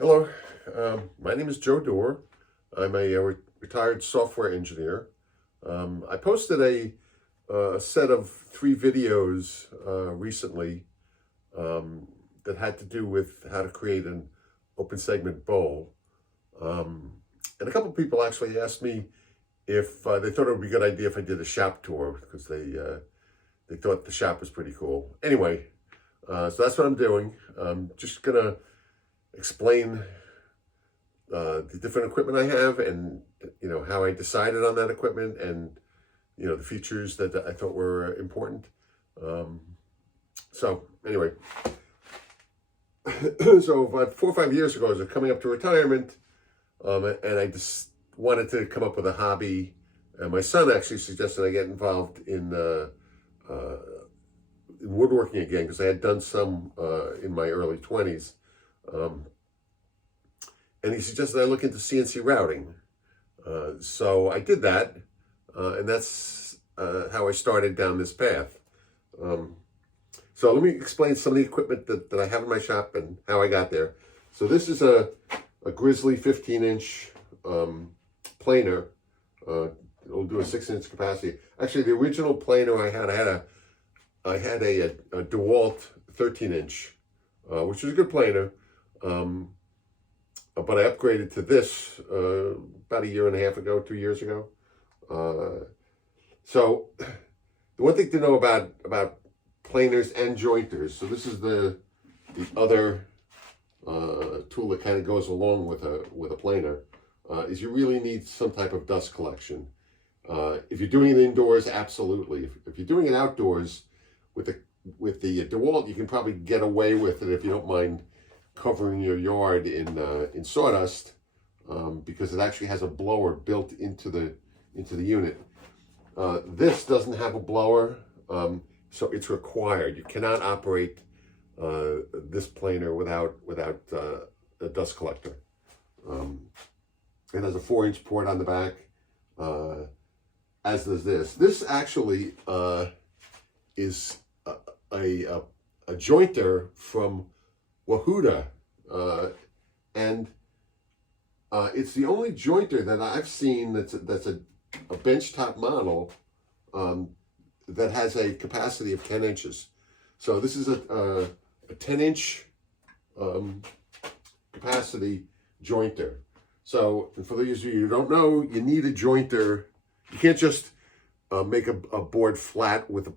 Hello, my name is Joe Dorr. I'm a retired software engineer. I posted a set of 3 videos recently that had to do with how to create an open segment bowl. And a couple of people actually asked me if they thought it would be a good idea if I did a shop tour because they thought the shop was pretty cool. Anyway, so that's what I'm doing. I'm just gonna explain the different equipment I have, and how I decided on that equipment, and the features that I thought were important. So anyway, so about 4 or 5 years ago, I was coming up to retirement, and I just wanted to come up with a hobby. And my son actually suggested I get involved in woodworking again because I had done some in my early 20s. And he suggested I look into CNC routing. So I did that, and that's how I started down this path. So let me explain some of the equipment that I have in my shop and how I got there. So this is a Grizzly 15-inch planer. It'll do a 6-inch capacity. Actually, the original planer I had a DeWalt 13-inch, which is a good planer. But I upgraded to this about 1.5 years ago, 2 years ago. So the one thing to know about planers and jointers. So this is the other tool that kind of goes along with a planer. Is you really need some type of dust collection. If you're doing it indoors, absolutely. If you're doing it outdoors with the DeWalt, you can probably get away with it if you don't mind covering your yard in sawdust, because it actually has a blower built into the unit. This doesn't have a blower, so it's required. You cannot operate this planer without a dust collector. It has a 4-inch port on the back, as does this. This actually is a jointer from Wahuda, and it's the only jointer that I've seen that's a benchtop model that has a capacity of 10 inches. So this is a 10-inch capacity jointer. So for those of you who don't know, you need a jointer. You can't just make a board flat with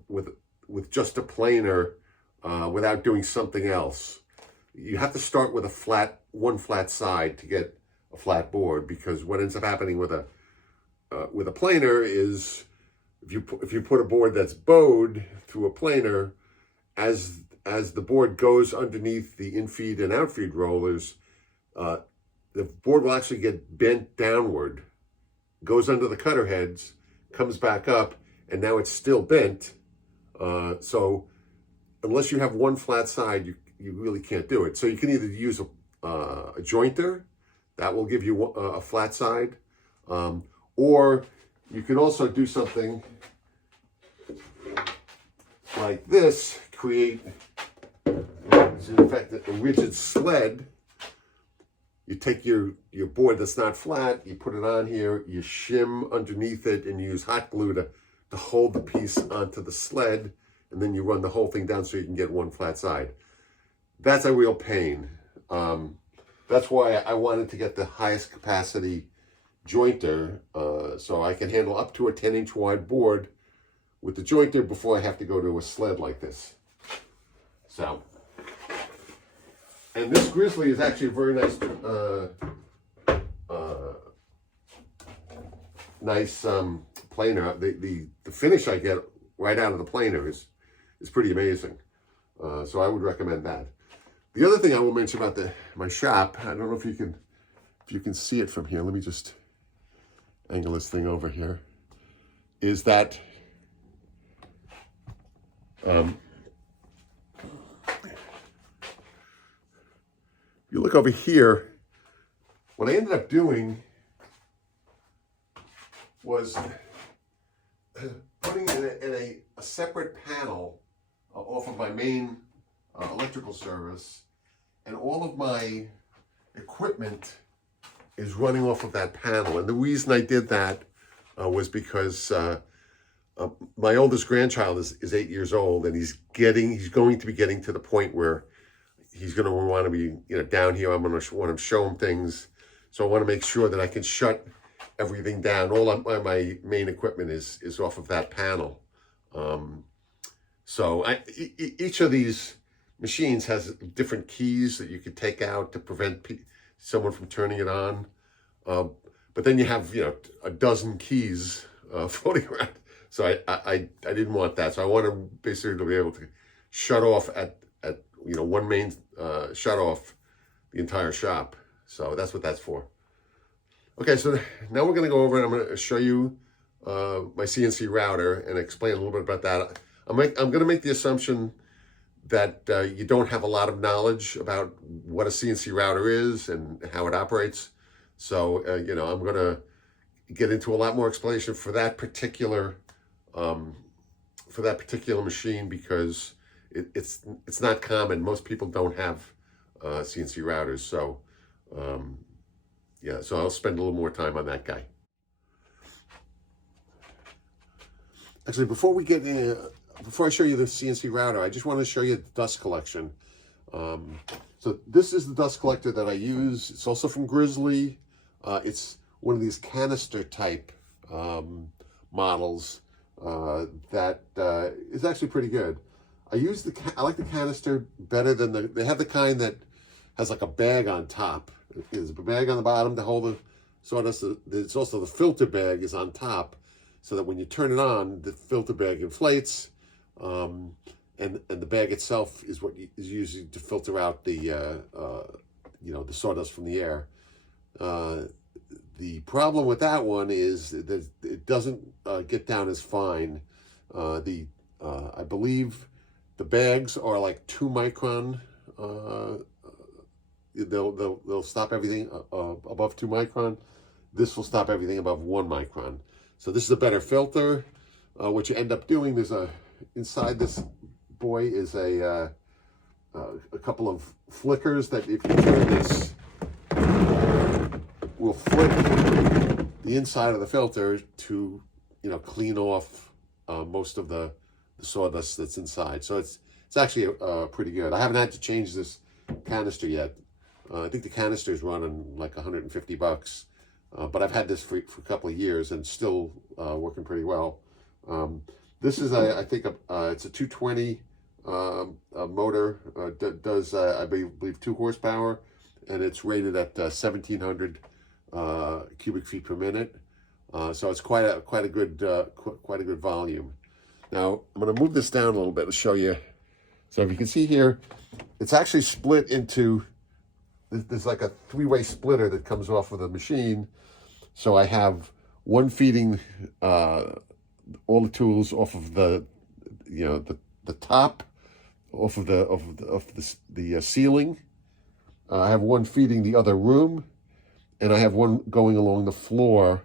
just a planer without doing something else. You have to start with one flat side to get a flat board, because what ends up happening with a planer is if you put a board that's bowed through a planer, as the board goes underneath the infeed and outfeed rollers, the board will actually get bent downward, goes under the cutter heads, comes back up, and now it's still bent. So unless you have one flat side, you really can't do it. So you can either use a jointer that will give you a flat side, or you can also do something like this, create, in fact, a rigid sled. You take your board that's not flat, you put it on here, you shim underneath it, and you use hot glue to hold the piece onto the sled, and then you run the whole thing down so you can get one flat side. That's a real pain. That's why I wanted to get the highest capacity jointer, so I can handle up to a 10-inch wide board with the jointer before I have to go to a sled like this. So, and this Grizzly is actually a very nice, planer. The finish I get right out of the planer is pretty amazing. So I would recommend that. The other thing I will mention about my shop, I don't know if you can see it from here. Let me just angle this thing over here. Is that you look over here, what I ended up doing was putting in a separate panel off of my main electrical service, and all of my equipment is running off of that panel. And the reason I did that was because my oldest grandchild is 8 years old, and he's going to be getting to the point where he's going to want to be, down here. I'm going to want to show him things. So I want to make sure that I can shut everything down. All of my main equipment is off of that panel. So each of these machines has different keys that you could take out to prevent someone from turning it on. But then you have, a dozen keys floating around. So I didn't want that. So I wanted basically to be able to shut off at one main shut off the entire shop. So that's what that's for. Okay, so now we're going to go over and I'm going to show you my CNC router and explain a little bit about that. I'm going to make the assumption that you don't have a lot of knowledge about what a CNC router is and how it operates. So, I'm going to get into a lot more explanation for that particular machine, because it's not common. Most people don't have CNC routers. So, so I'll spend a little more time on that guy. Actually, before I show you the CNC router, I just want to show you the dust collection. So this is the dust collector that I use. It's also from Grizzly. It's one of these canister type models that is actually pretty good. I like the canister better than they have the kind that has like a bag on top. There's a bag on the bottom to hold the sawdust. There's also the filter bag is on top, so that when you turn it on, the filter bag inflates, and the bag itself is what is used to filter out the the sawdust from the air. The problem with that one is that it doesn't get down as fine. I believe the bags are like 2 micron. They'll stop everything above 2 micron. This will stop everything above 1 micron. So this is a better filter. What you end up doing is inside this boy is a couple of flickers that, if you turn this, will flick the inside of the filter to clean off most of the sawdust that's inside. So it's actually pretty good. I haven't had to change this canister yet. I think the canister is running like $150, but I've had this for a couple of years and still working pretty well. This is I think it's a 220 motor. Does I believe 2 horsepower, and it's rated at 1,700 cubic feet per minute. So it's quite a good volume. Now I'm going to move this down a little bit to show you. So if you can see here, it's actually split into. There's like a 3-way splitter that comes off of the machine. So I have one feeding all the tools off of the top, off of the ceiling. I have one feeding the other room, and I have one going along the floor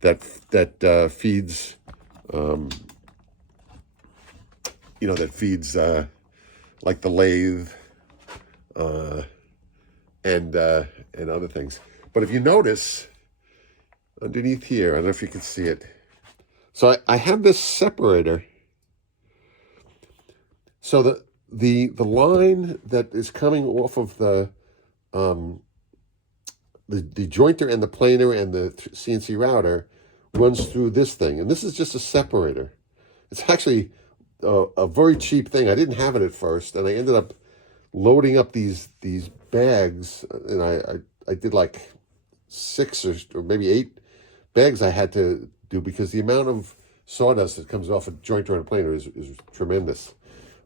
that feeds like the lathe and other things. But if you notice underneath here, I don't know if you can see it. So I have this separator. So the line that is coming off of the jointer and the planer and the CNC router runs through this thing, and this is just a separator. It's actually a very cheap thing. I didn't have it at first, and I ended up loading up these bags, and I did like 6 or maybe 8 bags I had to do, because the amount of sawdust that comes off a jointer and a planer is tremendous.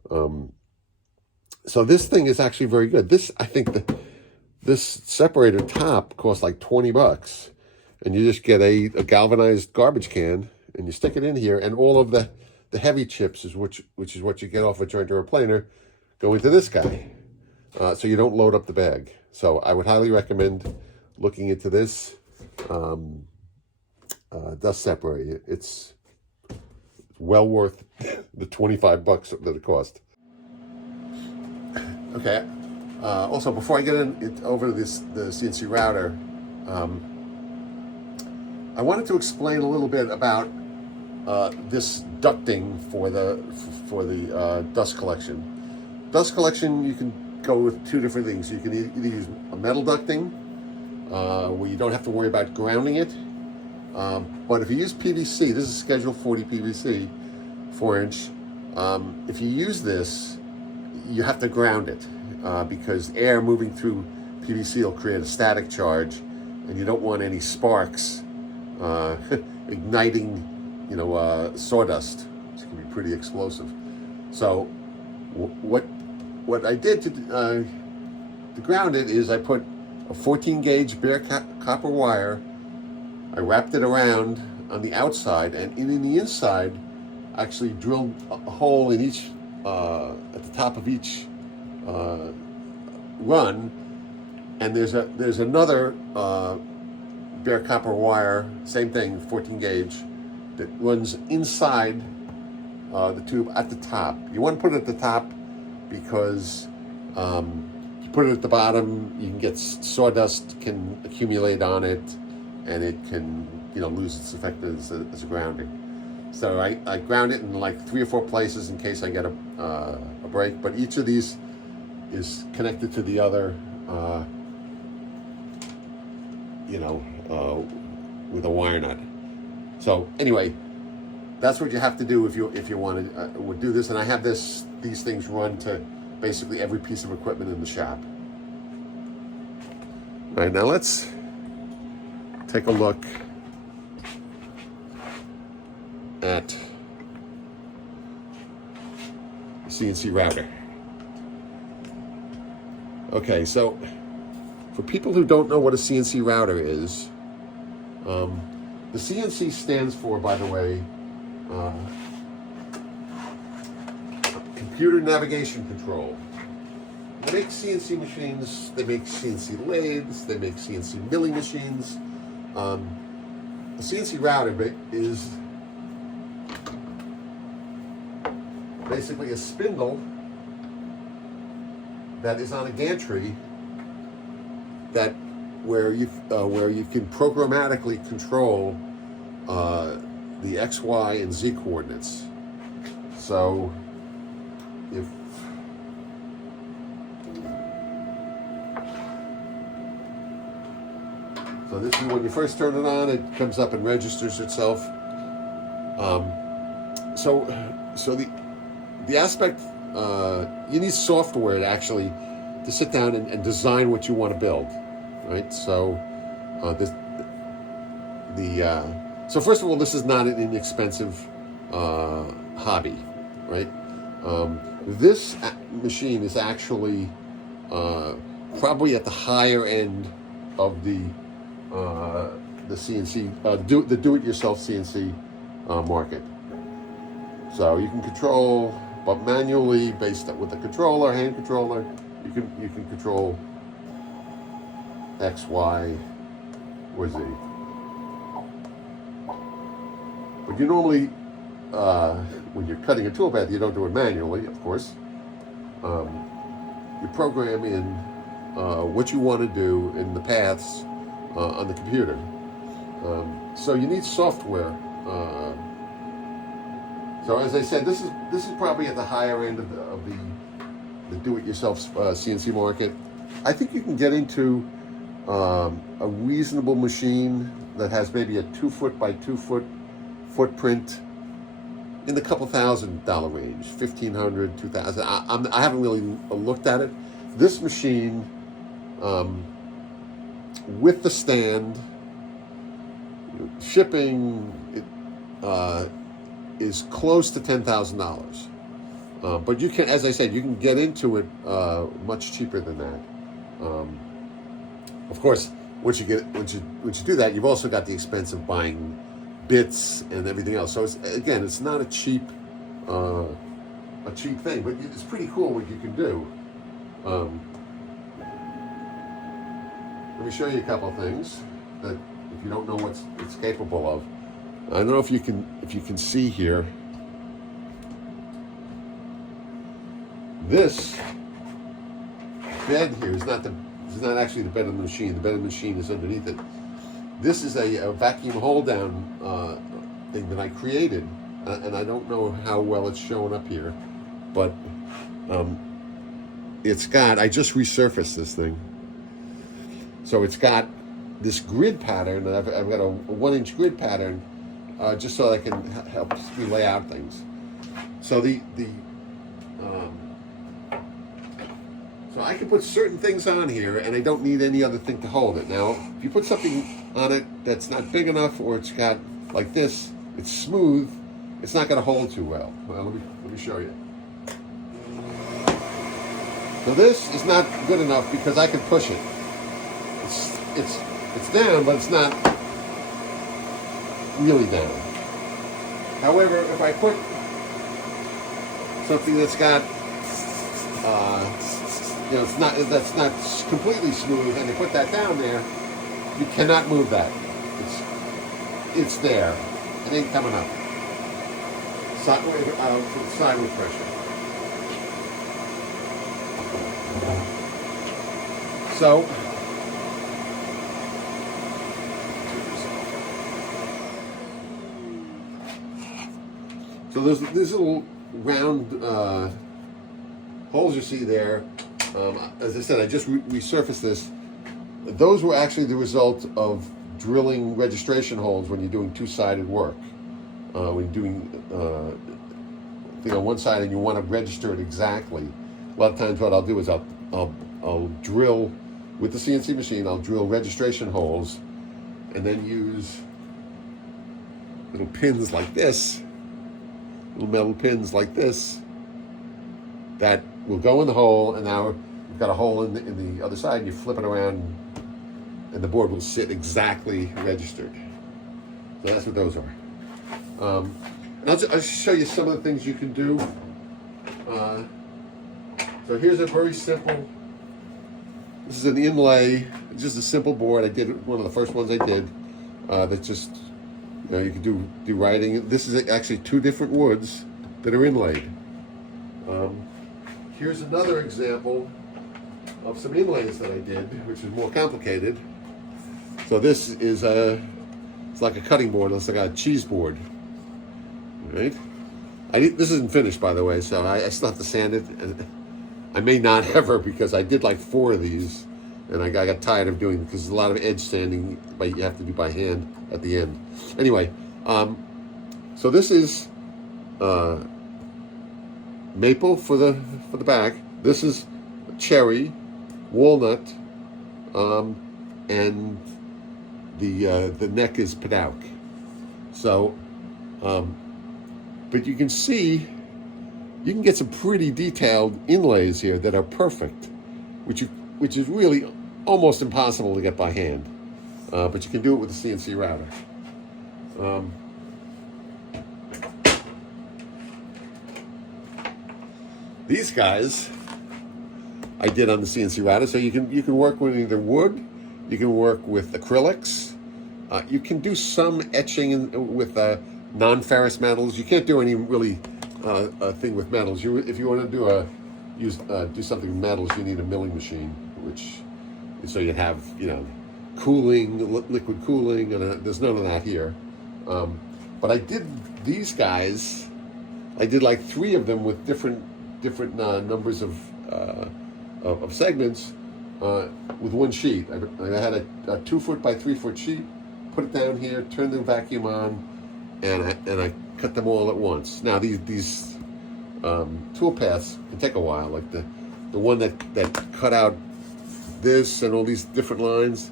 So this thing is actually very good. I think this separator top costs like $20, and you just get a galvanized garbage can and you stick it in here, and all of the heavy chips which is what you get off a jointer or planer go into this guy. So you don't load up the bag. So I would highly recommend looking into this dust separator. It's well worth the $25 that it cost. Okay, Also, before I get over to the CNC router, I wanted to explain a little bit about this ducting for the dust collection. Dust collection, you can go with two different things. You can either use a metal ducting, where you don't have to worry about grounding it. But if you use PVC, this is Schedule 40 PVC, 4-inch. If you use this, you have to ground it because air moving through PVC will create a static charge, and you don't want any sparks igniting, sawdust, which can be pretty explosive. So, what I did to ground it is I put a 14 gauge bare copper wire. I wrapped it around on the outside, and in the inside, actually drilled a hole in each at the top of each run. And there's another bare copper wire, same thing, 14 gauge, that runs inside the tube at the top. You want to put it at the top because if you put it at the bottom, you can get sawdust can accumulate on it, and it can lose its effect as a grounding. So I ground it in like 3 or 4 places in case I get a break. But each of these is connected to the other, with a wire nut. So anyway, that's what you have to do if you want to would do this. And I have these things run to basically every piece of equipment in the shop. All right, now let's take a look at the CNC router. Okay, so for people who don't know what a CNC router is, the CNC stands for, by the way, Computer Navigation Control. They make CNC machines, they make CNC lathes, they make CNC milling machines. A CNC router is basically a spindle that is on a gantry where you can programmatically control the X, Y, and Z coordinates. So this is when you first turn it on, it comes up and registers itself. So the aspect, you need software to sit down and design what you want to build, right? So so first of all, this is not an inexpensive hobby, right? This machine is actually probably at the higher end of the CNC, the do-it-yourself CNC market. So you can control, but manually, based with a controller, hand controller, you can control X, Y, or Z. But you normally, when you're cutting a tool bed, you don't do it manually, of course. You program in what you want to do in the paths on the computer. So you need software. So as I said, this is probably at the higher end of the do-it-yourself CNC market. I think you can get into a reasonable machine that has maybe a 2-foot by 2-foot footprint in the couple $1,000 range, $1,500, $2,000. I haven't really looked at it. This machine, with the stand, shipping, is close to $10,000. But you can, as I said, you can get into it much cheaper than that. Of course, once you do that, you've also got the expense of buying bits and everything else. So it's not a cheap thing, but it's pretty cool what you can do. Let me show you a couple of things that if you don't know what it's capable of. I don't know if you can see here. bed here is not actually the bed of the machine. The bed of the machine is underneath it. This is a vacuum hold down thing that I created, and I don't know how well it's showing up here, but it's got. I just resurfaced this thing, so it's got this grid pattern, and I've got a 1-inch grid pattern, just so I can help me lay out things. So so I can put certain things on here, and I don't need any other thing to hold it. Now, if you put something on it that's not big enough, or it's got like this, it's smooth, it's not going to hold too well. Well, let me show you. So this is not good enough because I can push it. It's down, but it's not really down. However, if I put something that's got that's not completely smooth, and they put that down there, you cannot move that. It's there. It ain't coming up. Sideways pressure. So there's these little round holes you see there. As I said, I just resurfaced this. Those were actually the result of drilling registration holes when you're doing two-sided work. When you're doing on one side and you want to register it exactly. A lot of times what I'll do is I'll drill with the CNC machine. I'll drill registration holes, and then use little pins like this, little metal pins like this, that will go in the hole, and now you've got a hole in the other side, and you flip it around, and the board will sit exactly registered. So that's what those are. And I'll show you some of the things you can do. So here's a very simple, this is an inlay, just a simple board. I did one of the first ones I did. That just, you can do writing. This is actually 2 different woods that are inlaid. Here's another example of some inlays that I did, which is more complicated. So this is it's like a cutting board. It's like a cheese board, right? This isn't finished, by the way, so I still have to sand it. And I may not ever, because I did like 4 of these, and I got tired of doing it because there's a lot of edge sanding, but you have to do by hand at the end. Anyway, so this is maple for the back. This is cherry, walnut, and the neck is padauk. So, but you can see, you can get some pretty detailed inlays here that are perfect, which is really almost impossible to get by hand. But you can do it with a CNC router. These guys I did on the CNC router, so you can work with either wood, you can work with acrylics, you can do some etching with non-ferrous metals. You can't do any really thing with metals. If you want to do something with metals, you need a milling machine, so you have cooling, liquid cooling, and there's none of that here. But I did these guys. I did like 3 of them with different numbers of segments with one sheet. I had a 2-foot by 3-foot sheet. Put it down here. Turn the vacuum on, and I cut them all at once. Now these tool paths can take a while. Like the one that cut out this and all these different lines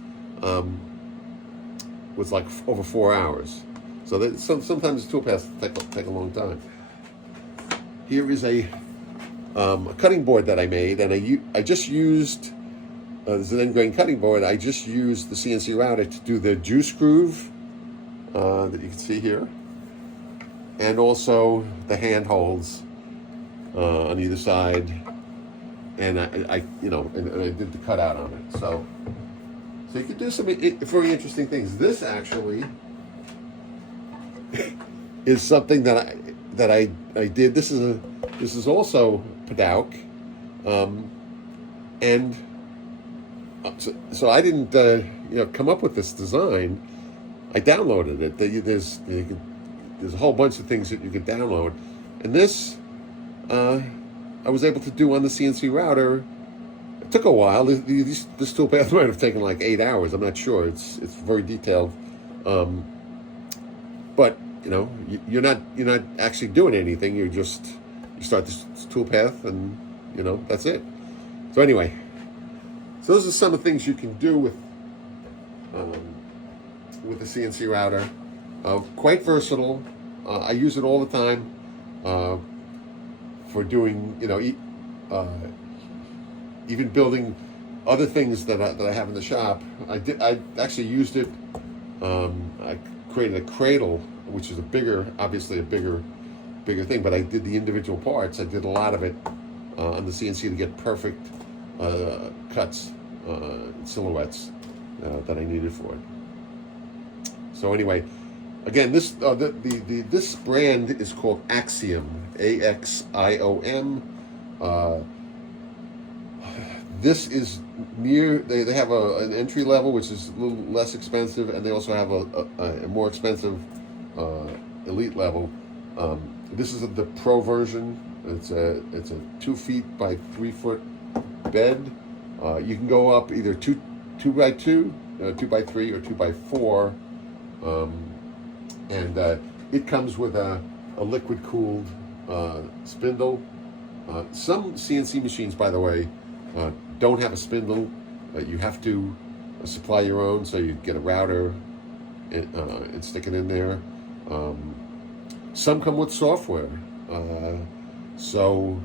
was like over 4 hours. So sometimes the tool paths take a long time. Here is a cutting board that I made, and I just used this is an end grain cutting board. I just used the CNC router to do the juice groove that you can see here, and also the handholds on either side, and I did the cutout on it. So you could do some very interesting things. This actually is something that I did. This is also padauk, and So I didn't come up with this design. I downloaded it. There's a whole bunch of things that you can download, and this I was able to do on the CNC router. It took a while. This toolpath might have taken like 8 hours. I'm not sure. It's very detailed, but you're not actually doing anything. You start this toolpath, and that's it. So anyway, so those are some of the things you can do with the CNC router. Quite versatile. I use it all the time for doing even building other things that I have in the shop. I actually used it. I created a cradle, which is obviously a bigger thing. But I did the individual parts. I did a lot of it on the CNC to get perfect cuts, silhouettes that I needed for it. So anyway, again, this this brand is called Axiom, Axiom. This is near. They have an entry level, which is a little less expensive, and they also have a more expensive elite level. This is the pro version. It's a 2 feet by 3 foot bed. You can go up either 2 by 2, 2 by 3, or 2 by 4. And it comes with a liquid cooled spindle. Some CNC machines, by the way, don't have a spindle. You have to supply your own, so you get a router and stick it in there. Some come with software. So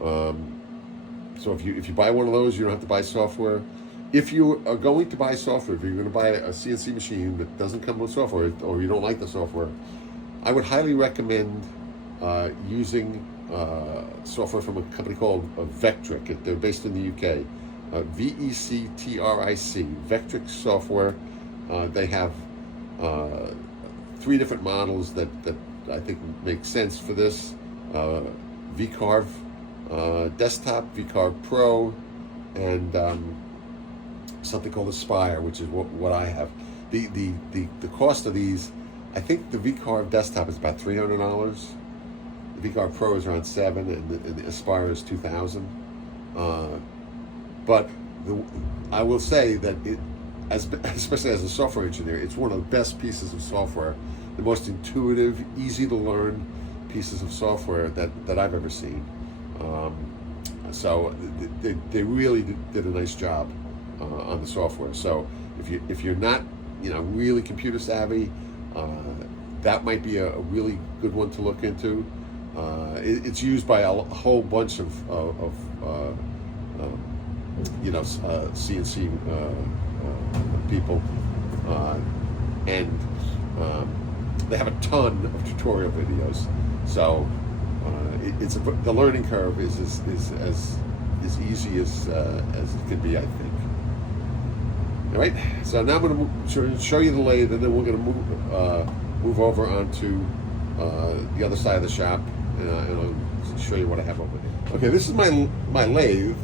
if you buy one of those, you don't have to buy software. If you are going to buy software, if you're going to buy a CNC machine that doesn't come with software, or you don't like the software, I would highly recommend using software from a company called Vectric. They're based in the UK. VECTRIC, Vectric software. They have 3 different models that I think make sense for this. VCarve Desktop, VCarve Pro, and something called Aspire, which is what I have. The cost of these, I think the VCarve Desktop is about $300. The VCarve Pro is around $700, and the Aspire is $2,000. But I will say that especially as a software engineer, it's one of the best pieces of software, the most intuitive, easy to learn pieces of software that I've ever seen. So they really did a nice job on the software. So if you're not really computer savvy, that might be a really good one to look into. It's used by a whole bunch of CNC people, and they have a ton of tutorial videos. So the learning curve is as easy as it can be, I think. All right. So now I'm going to show you the lathe, and then we're going to move over onto the other side of the shop, and I'll show you what I have over there. Okay, this is my lathe.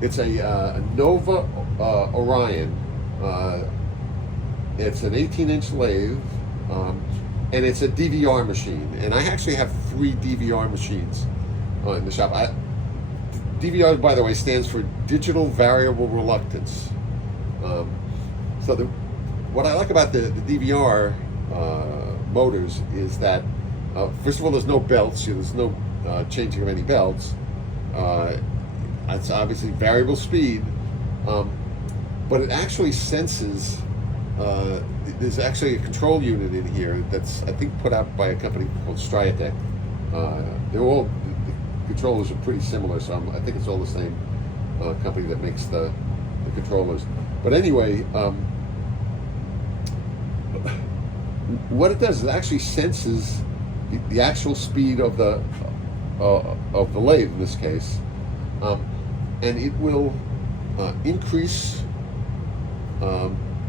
It's a Nova Orion. It's an 18-inch lathe, and it's a DVR machine. And I actually have 3 DVR machines in the shop. DVR, by the way, stands for Digital Variable Reluctance. What I like about the DVR motors is that, first of all, there's no belts. There's no changing of any belts. It's obviously variable speed, but it actually senses. There's actually a control unit in here that's, I think, put out by a company called Striatec. The controllers are pretty similar, so I think it's all the same company that makes the controllers. But anyway, what it does is it actually senses the actual speed of the lathe in this case, and it will increase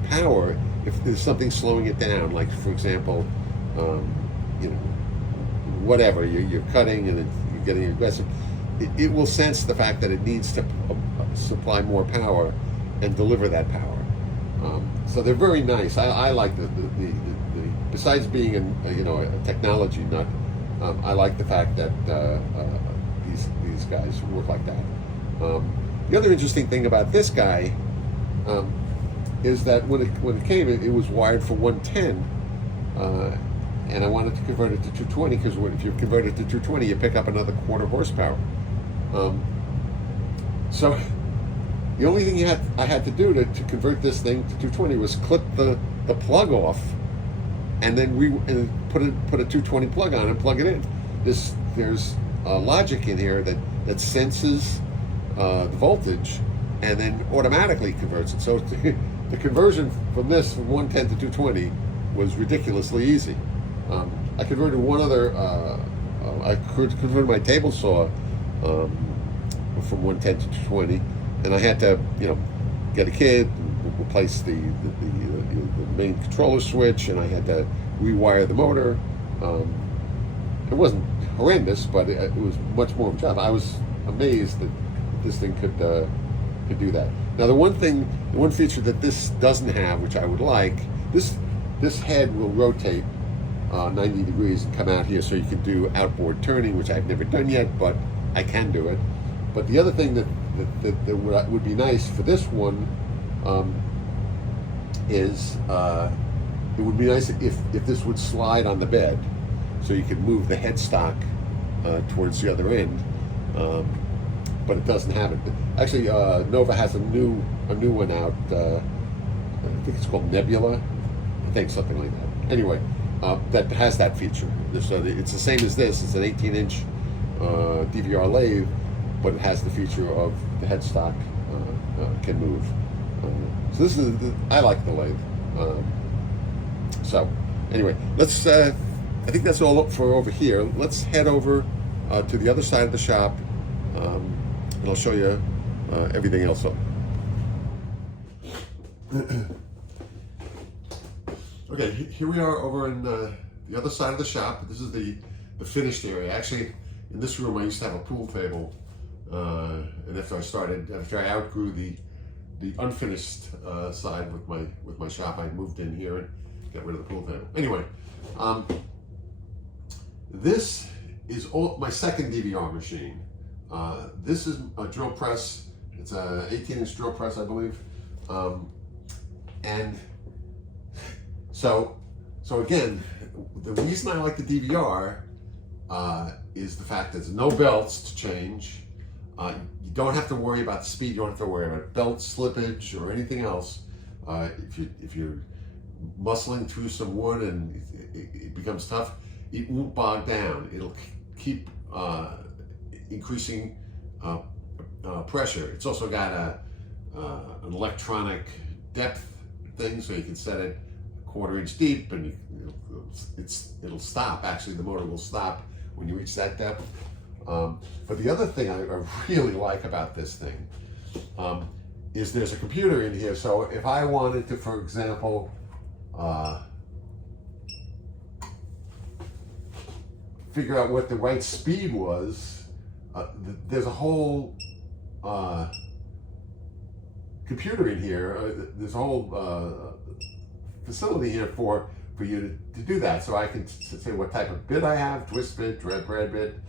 power if there's something slowing it down. Like, for example, whatever you're cutting and you're getting aggressive, it will sense the fact that it needs to supply more power and deliver that power. So they're very nice. I like the besides being a technology nut, I like the fact that these guys work like that. The other interesting thing about this guy is that when it came, it was wired for 110, and I wanted to convert it to 220 because if you convert it to 220, you pick up another quarter horsepower. So the only thing I had to do to convert this thing to 220 was clip the plug off, and then put a 220 plug on and plug it in. There's logic in here that senses the voltage and then automatically converts it. So the conversion from 110 to 220 was ridiculously easy. I converted one other. I converted my table saw from 110 to 220, and I had to, get a kit, replace the main controller switch, and I had to rewire the motor. It wasn't horrendous, but it was much more of a job. I was amazed that this thing could do that. Now, the one feature that this doesn't have, which I would like, this head will rotate 90 degrees and come out here, so you can do outboard turning, which I've never done yet, but I can do it. But the other thing that would be nice for this one is it would be nice if this would slide on the bed, so you could move the headstock towards the other end. But it doesn't have it. Actually, Nova has a new one out. I think it's called Nebula. I think something like that. Anyway, that has that feature. So it's the same as this. It's an 18-inch DVR lathe, but it has the feature of the headstock can move. So this is I like the lathe. So anyway, let's. I think that's all for over here. Let's head over to the other side of the shop, and I'll show you everything else. Okay, here we are over in the other side of the shop. This is the finished area. Actually, in this room I used to have a pool table, and after I outgrew the unfinished side with my shop, I moved in here and got rid of the pool table. Anyway, this is my second DVR machine. This is a drill press. It's an 18-inch drill press, I believe, and so again, the reason I like the DVR is the fact that there's no belts to change. You don't have to worry about the speed. You don't have to worry about belt slippage or anything else. If you're muscling through some wood and it becomes tough, it won't bog down. It'll keep increasing pressure. It's also got an electronic depth thing, so you can set it 1/4 inch deep, and it'll stop. Actually, the motor will stop when you reach that depth. But the other thing I really like about this thing is there's a computer in here. So if I wanted to, for example, figure out what the right speed was, there's a whole computer in here. There's a whole facility here for you to do that. So I can say what type of bit I have: twist bit, brad bit,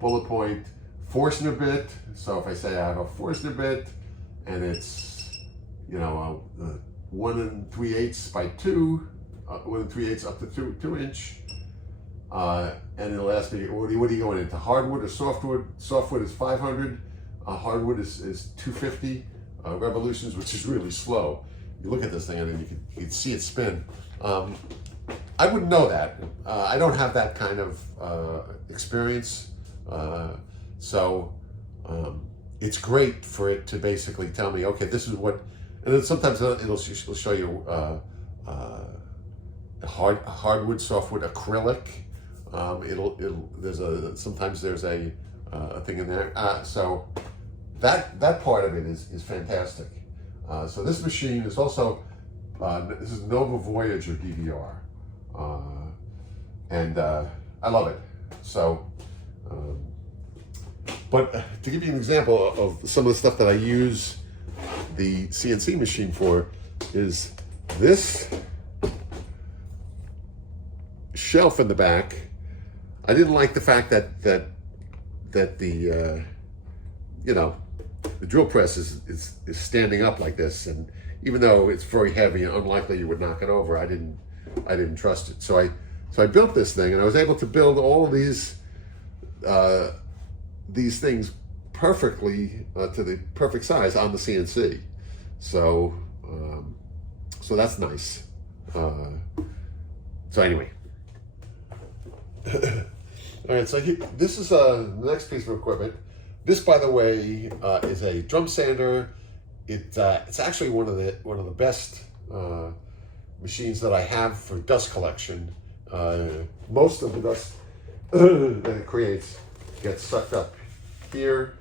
bullet point, Forstner bit. So if I say I have a Forstner bit and it's 1 3/8 by 2, 1 3/8 up to 2 inch, and it'll ask me, what are you going into, hardwood or softwood? Softwood is 500, hardwood is 250 revolutions, which is really slow. You look at this thing and then you can see it spin. I wouldn't know that. I don't have that kind of experience. So it's great for it to basically tell me, okay, this is what, and then sometimes it'll show you hardwood, softwood, acrylic. Sometimes there's a thing in there. So that part of it is fantastic. So this machine is also, this is Nova Voyager DVR, and I love it. So But to give you an example of some of the stuff that I use the CNC machine for is this shelf in the back. I didn't like the fact that the you know, the drill press is standing up like this, and even though it's very heavy and unlikely you would knock it over, I didn't trust it. So I built this thing, and I was able to build all of these things perfectly to the perfect size on the CNC. So so that's nice. So anyway. All right, so this is the next piece of equipment. This, by the way, is a drum sander. It's actually one of the best machines that I have for dust collection. Most of the dust that it creates gets sucked up here.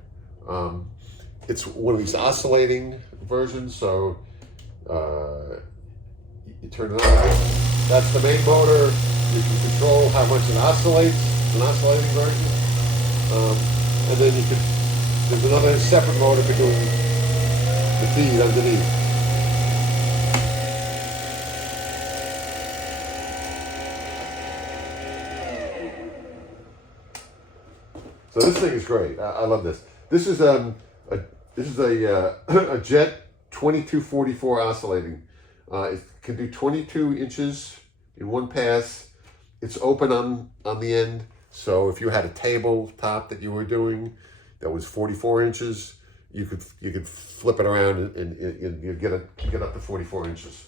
It's one of these oscillating versions, so you turn it on. That's the main motor. You can control how much it oscillates. It's an oscillating version. And then there's another separate motor for doing the feed underneath. So this thing is great. I love this. This is a Jet 2244 oscillating. It can do 22 inches in one pass. It's open on the end, so if you had a tabletop that you were doing that was 44 inches, you could flip it around and you get up to 44 inches.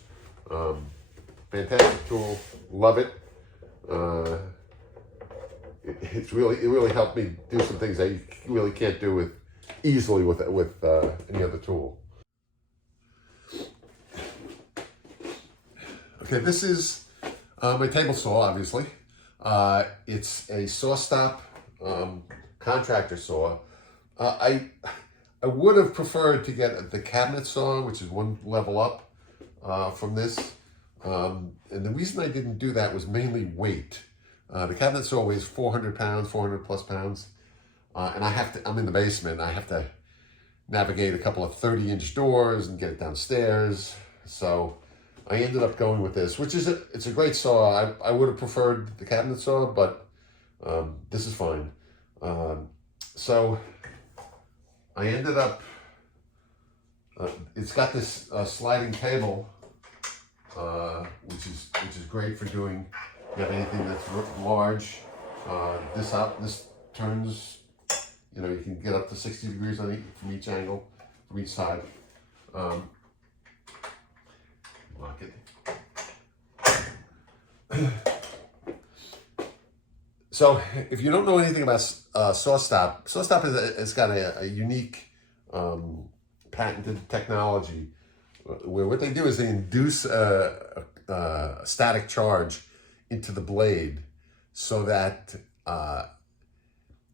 Fantastic tool, love it. It really helped me do some things that you really can't do easily with any other tool. Okay, this is my table saw, obviously. It's a SawStop contractor saw. I would have preferred to get the cabinet saw, which is one level up from this. And the reason I didn't do that was mainly weight. The cabinet saw weighs 400 pounds, 400 plus pounds. And I'm in the basement. I have to navigate a couple of 30-inch doors and get it downstairs. So I ended up going with this, which is it's a great saw. I would have preferred the cabinet saw, but this is fine. So I ended up, it's got this sliding table, which is great for doing, if you have anything that's large. This turns, you can get up to 60 degrees from each angle, from each side. Lock it. So, if you don't know anything about SawStop, SawStop has got a unique patented technology where what they do is they induce a static charge into the blade, so that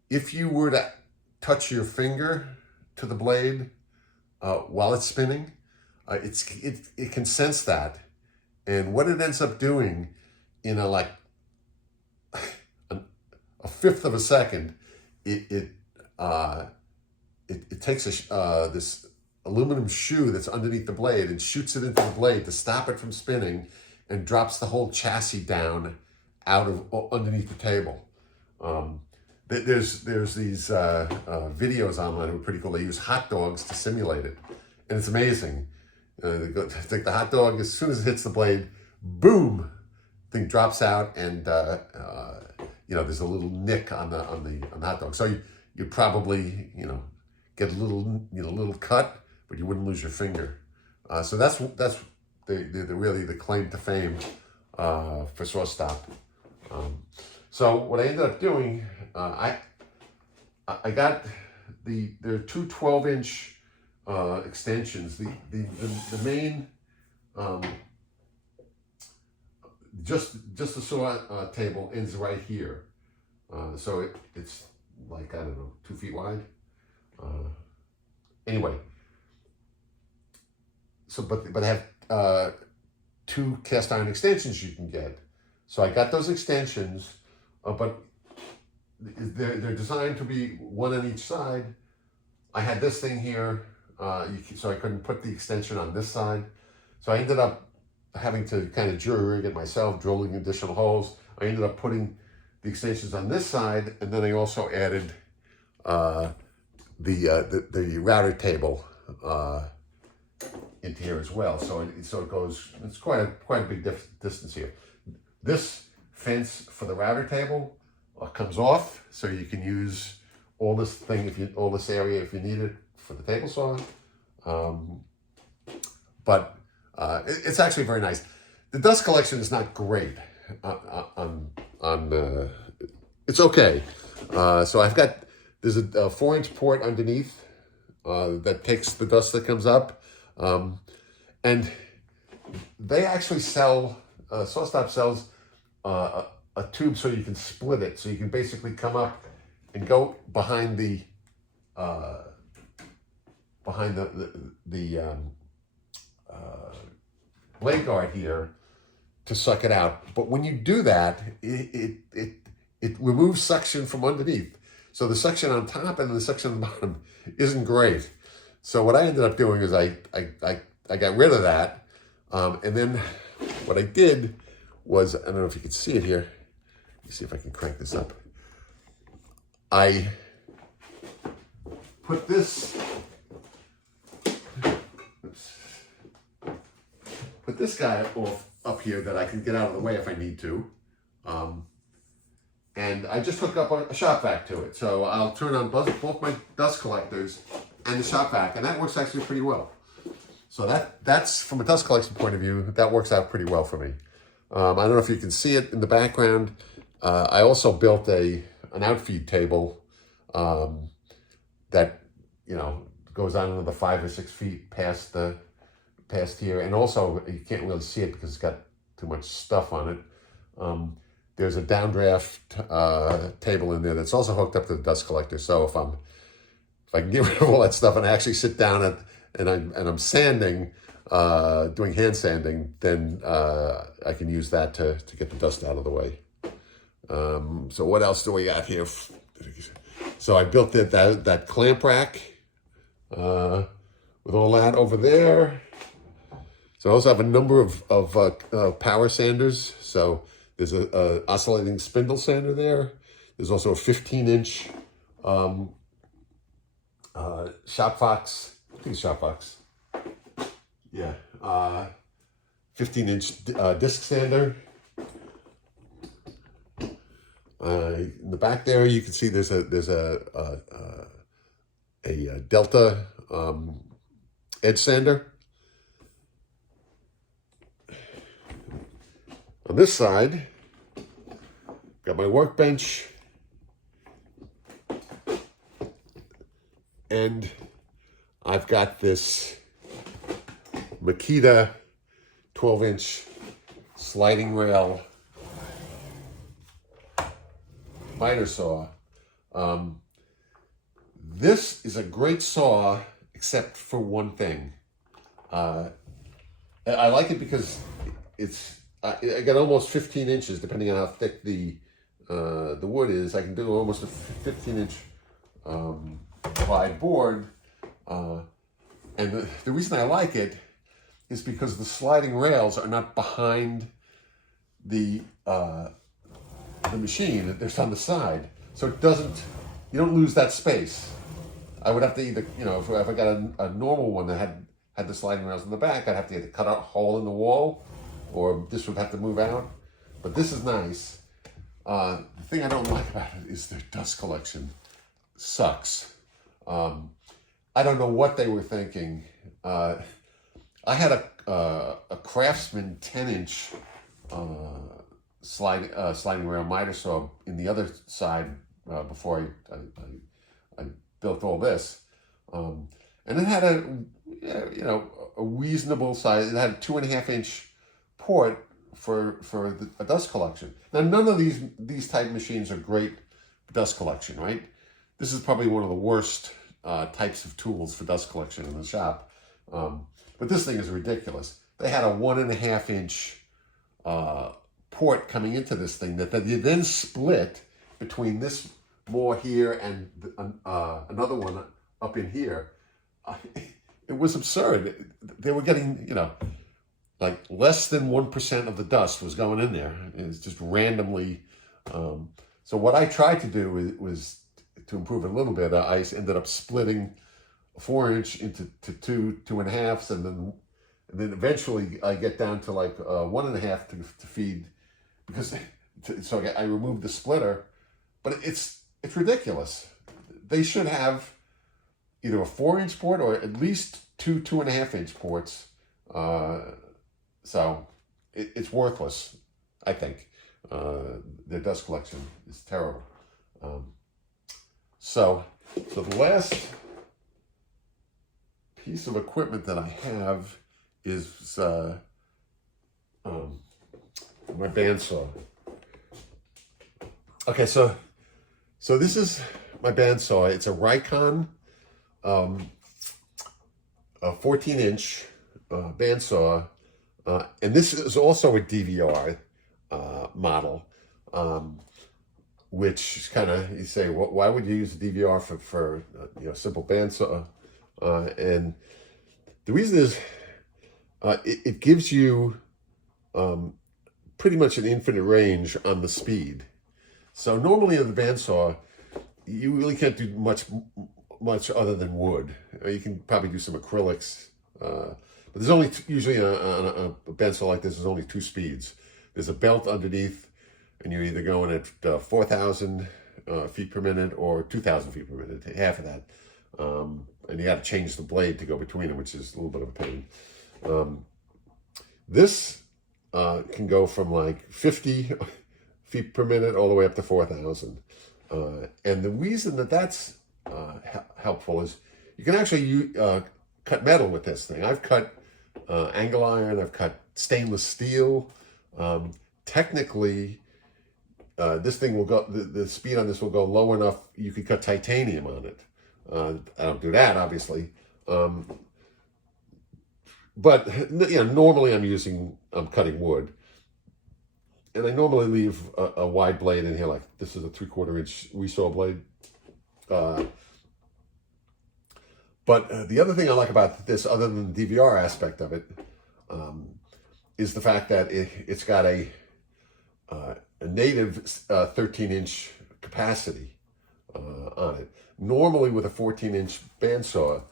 if you were to touch your finger to the blade while it's spinning, it can sense that, and what it ends up doing in a fifth of a second, it takes this aluminum shoe that's underneath the blade and shoots it into the blade to stop it from spinning, and drops the whole chassis down out of underneath the table. There's these videos online that are pretty cool. They use hot dogs to simulate it, and it's amazing. They take the hot dog, as soon as it hits the blade, boom, thing drops out, and there's a little nick on the hot dog. So you probably get a little cut, but you wouldn't lose your finger. So that's really the claim to fame for SawStop. So what I ended up doing, I got there are two 12-inch extensions. The main just the saw table ends right here. So it's like, I don't know, 2 feet wide. Anyway, so but I have 2 cast iron extensions you can get. So I got those extensions, but they're designed to be one on each side. I had this thing here, so I couldn't put the extension on this side. So I ended up having to kind of jury rig it myself, drilling additional holes. I ended up putting the extensions on this side, and then I also added the router table into here as well. So it goes. It's quite a big distance here. This fence for the router table comes off, so you can use all this area if you need it for the table saw. But it's actually very nice. The dust collection is not great. It's okay. So there's a 4-inch port underneath that takes the dust that comes up, and they actually sell. SawStop sells a tube so you can split it, so you can basically come up and go behind the blade guard here to suck it out. But when you do that, it removes suction from underneath. So the suction on top and the suction on the bottom isn't great. So what I ended up doing is I got rid of that, and then what I did was, I don't know if you can see it here. Let me see if I can crank this up. I put this, put this guy off up here that I can get out of the way if I need to. And I just hook up a shop vac to it. So I'll turn on both my dust collectors and the shop vac, and that works actually pretty well. So that's from a dust collection point of view, that works out pretty well for me. I don't know if you can see it in the background. I also built an outfeed table that, goes on another 5 or 6 feet past here. And also, you can't really see it because it's got too much stuff on it. There's a downdraft table in there that's also hooked up to the dust collector. So if I can get rid of all that stuff and I actually sit down and I'm sanding, doing hand sanding, then I can use that to get the dust out of the way. So what else do we got here? So I built that clamp rack with all that over there. So I also have a number of power sanders. So there's a oscillating spindle sander there. There's also a 15-inch shop fox. I think it's shop fox. Yeah, 15-inch disc sander. In the back there, you can see there's a Delta edge sander. On this side, got my workbench, and I've got this Makita 12-inch sliding rail miter saw. This is a great saw, except for one thing. I like it because I got almost 15 inches, depending on how thick the wood is. I can do almost a 15-inch wide board. And the reason I like it is because the sliding rails are not behind the machine. They're on the side. So you don't lose that space. I would have to either, if I got a normal one that had the sliding rails in the back, I'd have to either cut a hole in the wall, or this would have to move out. But this is nice. The thing I don't like about it is their dust collection sucks. I don't know what they were thinking. I had a Craftsman 10-inch sliding rail miter saw in the other side before I built all this, and it had a reasonable size. It had a 2.5-inch port for a dust collection. Now, none of these type machines are great for dust collection, right? This is probably one of the worst types of tools for dust collection in the shop. But this thing is ridiculous. They had a 1.5-inch port coming into this thing that you then split between this more here and another one up in here. It was absurd. They were getting, like less than 1% of the dust was going in there. It's just randomly. So what I tried to do was to improve it a little bit. I ended up splitting a 4-inch into two 2.5s, and then eventually I get down to like 1.5 to feed, because so I removed the splitter. But it's ridiculous. They should have either a 4-inch port or at least two 2.5-inch ports. So it's worthless, I think. Their dust collection is terrible. So the last piece of equipment that I have is my bandsaw. Okay, so this is my bandsaw. It's a Rikon, a 14-inch bandsaw, and this is also a DVR model, which is kind of, you say, why would you use a DVR for simple bandsaw? And the reason is it gives you pretty much an infinite range on the speed. So normally on the bandsaw, you really can't do much other than wood. You can probably do some acrylics, but there's only usually on a bandsaw like this, there's only 2 speeds. There's a belt underneath, and you're either going at 4,000 feet per minute or 2,000 feet per minute, half of that. And you got to change the blade to go between them, which is a little bit of a pain. This can go from like 50 feet per minute all the way up to 4,000. And the reason that's helpful is you can actually cut metal with this thing. I've cut angle iron, I've cut stainless steel. Technically, this thing will go, the speed on this will go low enough you could cut titanium on it. I don't do that, obviously. But normally I'm cutting wood. And I normally leave a wide blade in here, like this is a 3/4-inch resaw blade. But the other thing I like about this, other than the DVR aspect of it, is the fact that it's got a native 13-inch capacity on it. Normally with a 14-inch bandsaw,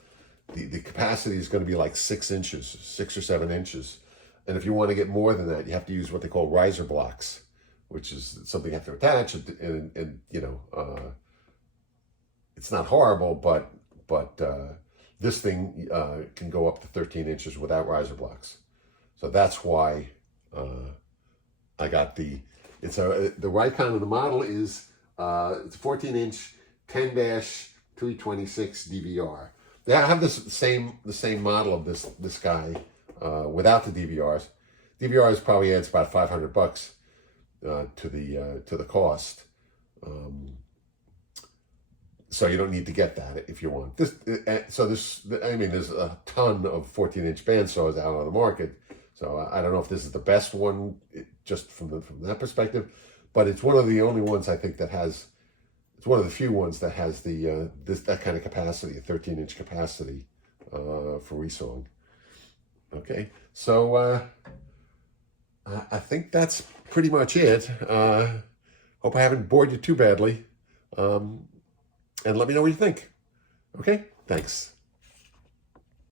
the capacity is going to be like 6 inches, 6 or 7 inches. And if you want to get more than that, you have to use what they call riser blocks, which is something you have to attach. And it's not horrible, but this thing can go up to 13 inches without riser blocks. So that's why I got the Rikon of the model is it's a 14-inch 10-326 DVR. They have the same model of this guy without the DVRs. DVRs probably adds about $500 to the cost. So you don't need to get that if you want this. There's a ton of 14-inch bandsaws out on the market. So I don't know if this is the best one, just from that perspective, but it's one of the only ones I think that has. It's one of the few ones that has that kind of capacity, a 13-inch capacity for resawing. Okay, so I think that's pretty much it. Hope I haven't bored you too badly. And let me know what you think. Okay, thanks.